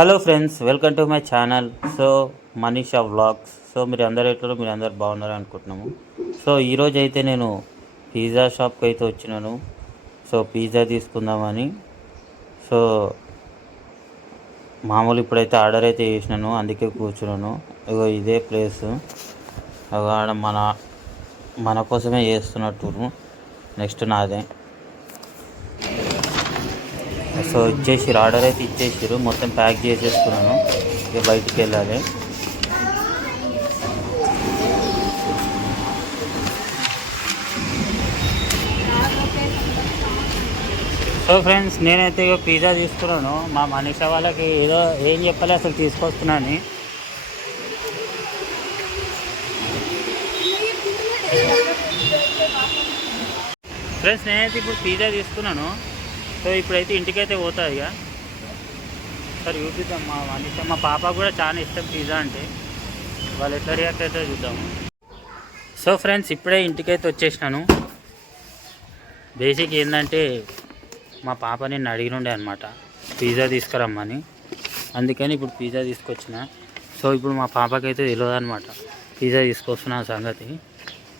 Hello friends, welcome to my channel. So Manisha vlogs. So మీరు అందరు బాగున్నారు అనుకుంటున్నాము. సో ఈరోజు అయితే నేను పిజ్జా షాప్కి అయితే వచ్చినాను. సో పిజ్జా తీసుకుందామని. సో మామూలు ఇప్పుడైతే ఆర్డర్ అయితే చేసినాను, అందుకే కూర్చున్నాను. ఇగో ఇదే ప్లేస్, ఆడ మన కోసమే చేస్తున్నట్టు. నెక్స్ట్ నాదే. సో ఇచ్చేసిరు, ఆర్డర్ అయితే ఇచ్చేసిరు, మొత్తం ప్యాక్ చేసేసుకున్నాను. ఇక బయటికి వెళ్ళాలి. సో ఫ్రెండ్స్, నేనైతే ఇక పిజ్జా తీసుకున్నాను. మా మనీషా వాళ్ళకి ఏం చెప్పాలి అసలు తీసుకొస్తున్నాను. ఫ్రెండ్స్, నేనైతే ఇప్పుడు పిజ్జా తీసుకున్నాను. సో ఇప్పుడైతే ఇంటికైతే పోతా. ఇక సరే చూపిద్దాం. మా పాప కూడా చాలా ఇష్టం పిజ్జా అంటే, వాళ్ళు ఎట్లా రియాక్ట్ అయితే చూద్దాము. సో ఫ్రెండ్స్, ఇప్పుడే ఇంటికైతే వచ్చేసినాను. బేసిక్ ఏంటంటే మా పాప నేను అడిగినుండే అనమాట పిజ్జా తీసుకురమ్మని, అందుకని ఇప్పుడు పిజ్జా తీసుకొచ్చిన. సో ఇప్పుడు మా పాపకైతే తెలియదు అనమాట పిజ్జా తీసుకొస్తున్న సంగతి.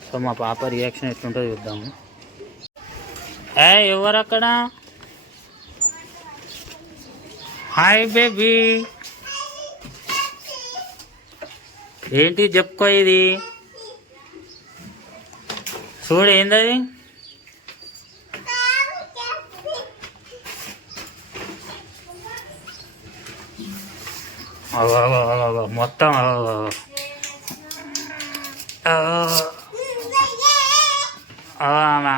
సో మా పాప రియాక్షన్ ఎట్లుంటుందో చూద్దాము. ఎవరు అక్కడ? హాయ్ బేబీ, ఏంటి చెప్పుకో. ఇది చూడు, ఏందది? మొత్తం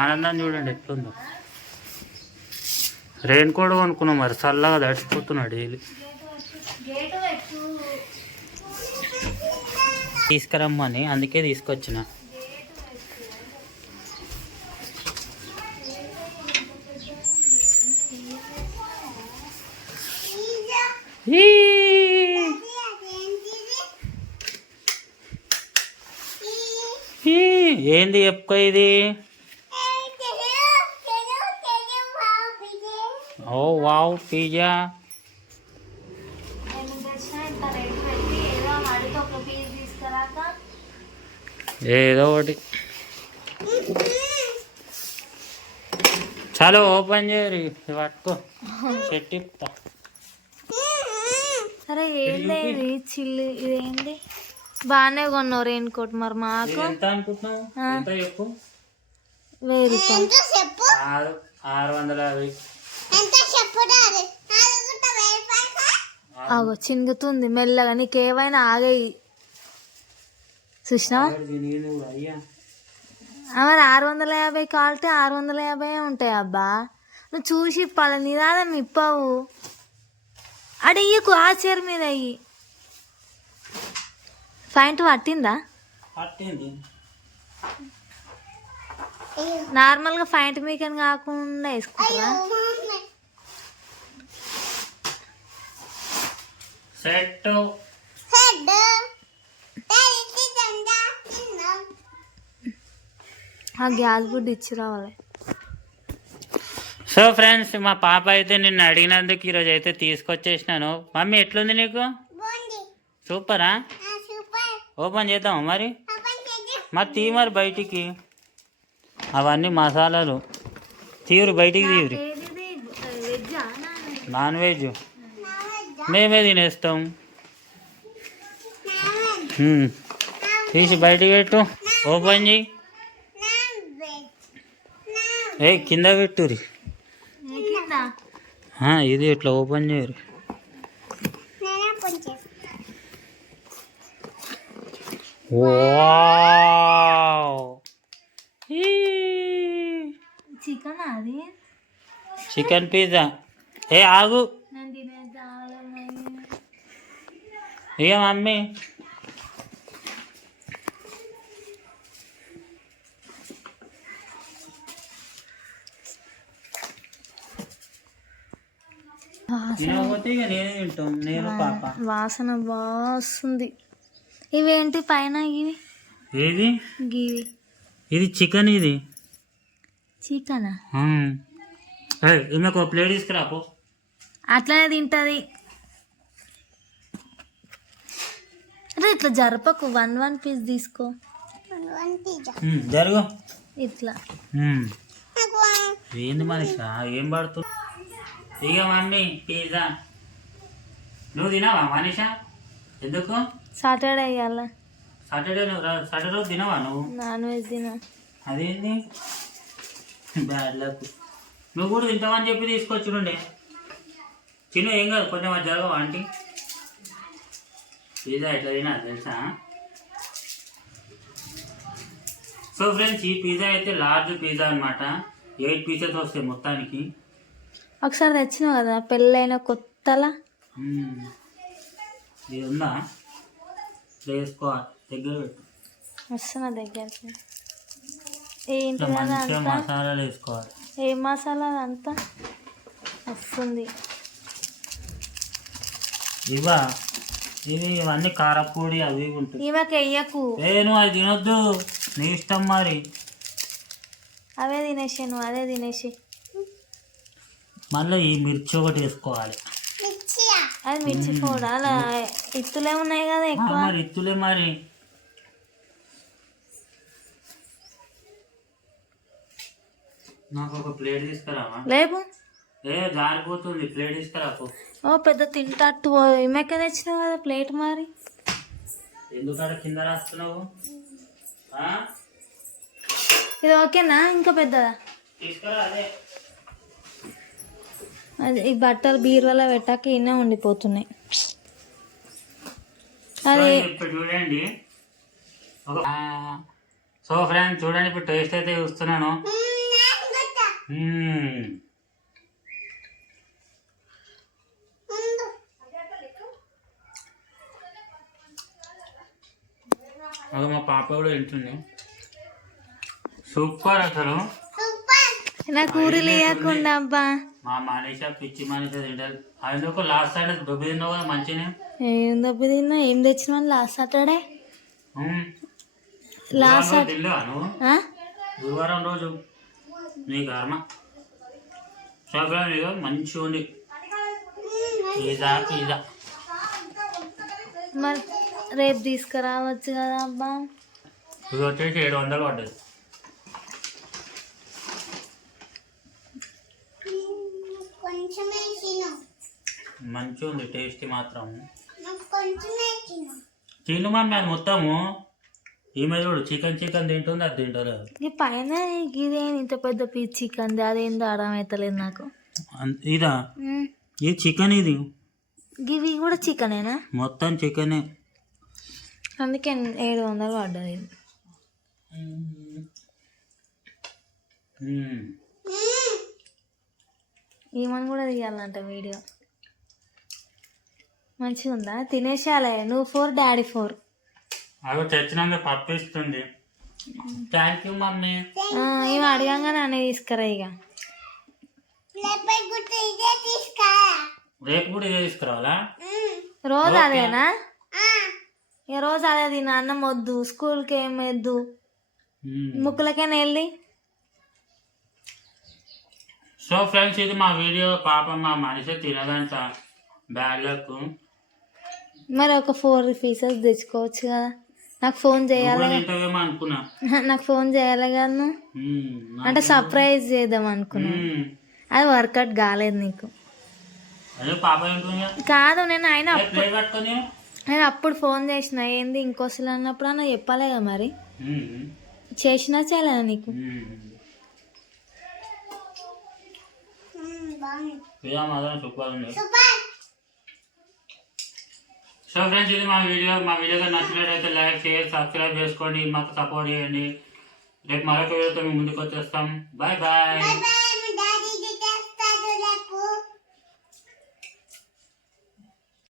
ఆనందం చూడండి ఎట్లుందో. రెయిన్ కోట్ కొనుక్కున్నాం, మరి చల్లగా తడిచిపోతున్నాడు డైలీ. తీసుకురమ్మని అందుకే తీసుకొచ్చిన. ఏంది చెప్పుకో ఇది? ఓ వావ్, పిజ్జా. ఏదో ఒకటి చాలా ఓపెన్ చేయరు, పట్టుకో చెట్టిప్తా. అరే ఏంది చిల్లు, ఇదేంటి? బాగానే కొన్నావు రెయిన్ కోట్. మరి మాకు ఎంత అనుకుంటున్నావు? ఎంత చెప్పు. 1000 రూపాయలు. 650. ఆగో చినుగుతుంది మెల్లగా, నీకేమైనా ఆగాయి చూసినా? మరి 650 కావాలంటే 650 ఉంటాయి. అబ్బా నువ్వు చూసి ఇప్పాలి, నిదానం ఇప్పావు. అడియ్యకు, ఆ చీర మీద అయ్యి. ఫైంట్ పట్టిందా? నార్మల్గా ఫైంట్ మీకని కాకుండా వేసుకుంటారా? ఆ గ్యాస్ బుడ్ ఇచ్చి రావాలి. సో ఫ్రెండ్స్, మా పాప అయితే నిన్ను అడిగినందుకు ఈరోజు అయితే తీసుకొచ్చేసినాను. మమ్మీ ఎట్లుంది నీకు? సూపరా? ఓపెన్ చేద్దామా మరి? తీ మరి బయటికి. అవన్నీ మసాలాలు తీరు, బయటికి తీరు. నాన్ వెజ్ మేమే తినేస్తాం. తీసి బయటికి పెట్టు, ఓపెన్ చేయి. కింద పెట్టురి. ఇది ఇట్లా ఓపెన్ చేయరు. చికెన్, అది చికెన్ పిజ్జా. ఆగు ఇక మమ్మీ. వాసన బాగుంది. ఇవేంటి పైన? ఇవి ఏది? గివి. ఇది చికెన్. ఇది చికెనా? ఈమెకు ప్లేట్ తీసుకురాపో. అట్లనే తింటది. అరే ఇట్లా జరపకు 1 పీస్ తీసుకో జరుగు. ఇట్లా ఏంది మనిషి ఏం పడుతుంది ఇక మమ్మీ పిజ్జా నువ్వు తినవా మనిష ఎందుకు సాటర్డే ఇవ్వాల సాటర్డే సాటర్డే రోజు తినవా నువ్వు నాన్ వెజ్ తిన అదేంది బ్యాడ్ లక్ నువ్వు కూడా తింటావని చెప్పి తీసుకొచ్చుండే చిన్న ఏం కాదు కొంచెం అది జరగవా ఆంటీ పిజ్జా ఎట్లా తినా తెలుసా సో ఫ్రెండ్స్ ఈ పిజ్జా అయితే లార్జ్ పిజ్జా అనమాట 8 పీసెస్ వస్తాయి మొత్తానికి ఒకసారి తెచ్చినావు కదా పెళ్ళైన కొత్తలా ఇది ఉందా వేసుకోవాలి దగ్గర పెట్టు వస్తున్నా దగ్గరికి ఏంటి ఇట్లా కదా మంచిగా అంతా మసాలాలు వేసుకోవాలి ఏ మసాలా అంతా వస్తుంది ఇవా ఇవన్నీ కారపొడి అవి ఉంటాయి ఈమెకి వెయ్యకు నువ్వు అది తినొద్దు నీ ఇష్టం మరి అవే తినేసి నువ్వు అదే తినేసి మళ్ళీ ఈ మిర్చి ఒకటి వేసుకోవాలి అది మిర్చి పౌడర్ అలా ఇత్తులే ఉన్నాయి కదా ఎక్కువ మరి ఇత్తులే మరి నాకు ఒక ప్లేట్ తీసుకురావా లేపు జారిపోతుంది ప్లేట్ తీసుకురాకు ఓ పెద్ద తింటట్టు ఈమెకే తెచ్చినావు కదా ప్లేట్ మరి ఎందుకంటే కింద రాస్తున్నావు ఇది ఓకేనా ఇంకా పెద్దదా తీసుకురా అదే అది ఈ బట్టలు బీరువాలో పెట్టాక ఇన్నే ఉండిపోతున్నాయి అది ఇప్పుడు చూడండి సో ఫ్రెండ్స్ చూడండి ఇప్పుడు టేస్ట్ అయితే చూస్తున్నాను అది మా పాప కూడా తింటుంది సూపర్ అసలు నాకు ఊరిలు వేయకుండా అబ్బా మా మనీషా పిచ్చి మనీషా తింటారు అందుకు లాస్ట్ సైడ్ దొబ్బి తిన్నావు కదా మంచిగా ఏం దెబ్బ తిన్నా ఏం తెచ్చినా లాస్ట్ సాటర్డే లాస్ట్ తిన్నా నువ్వు గురువారం రోజు నీ కర్మ చూడండి మంచిగా ఉంది పిజ్జా పిజ్జా మరి రేపు తీసుకురావచ్చు కదా అబ్బా ఇది వచ్చేసి 700 పడ్డది మంచిగా ఉంది టేస్ట్ మాత్రం తిను మమ్మీ అది మొత్తము ఈమె చూడు చికెన్ తింటుంది అది తింటలేదు ఈ పైన ఇదేం ఇంత పెద్ద పీస్ చికెన్ అదేందో అర్థమవుతలేదు నాకు ఇదా ఇది చికెన్ ఇది ఇవి కూడా చికెనేనా మొత్తం చికెనే అందుకే 700 పడ్డది ఈమెను కూడా తీయాలంట వీడియో మంచిగా ఉందా తినేసాలే నువ్వు 4 డాడీ 4 అవి తెచ్చినందుకు పప్పు ఇస్తుంది థ్యాంక్ యూ మమ్మీ ఏమి అడగంగానే అన్నీ తీసుకురా ఇక రేపు కూడా ఇదే తీసుకురావాలా రోజు అదేనా ఇక రోజు అదే తిన అన్నం వద్దు స్కూల్కి ఏం వద్దు ముక్కులకైనా వెళ్ళి సో ఫ్రెండ్స్ ఇది మా వీడియో పాప మా మనిషి తినదంట బ్యాగ్లకు మరి ఒక 4 పీసెస్ తెచ్చుకోవచ్చు కదా నాకు ఫోన్ చేయాలి తింటావేమో అనుకున్నా నాకు ఫోన్ చేయాలి కదా అంటే సర్ప్రైజ్ చేద్దాం అనుకున్నా అది వర్కౌట్ కాలేదు నీకు అదే పాప కాదు నేను పట్టుకొని నేను అప్పుడు ఫోన్ చేసిన ఏంది ఇంకోసారి అన్నప్పుడు అన్న చెప్పాలి కదా మరి చేసినా చేయలేదా నీకు సూపర్ ఉంది సో ఫ్రెండ్స్ ఇది మా వీడియో నచ్చినట్టయితే లైక్ షేర్ సబ్స్క్రైబ్ చేసుకోండి మాకు సపోర్ట్ చేయండి రేపు మరొక వీడియోతో మేము ముందుకు వచ్చేస్తాం బాయ్ బాయ్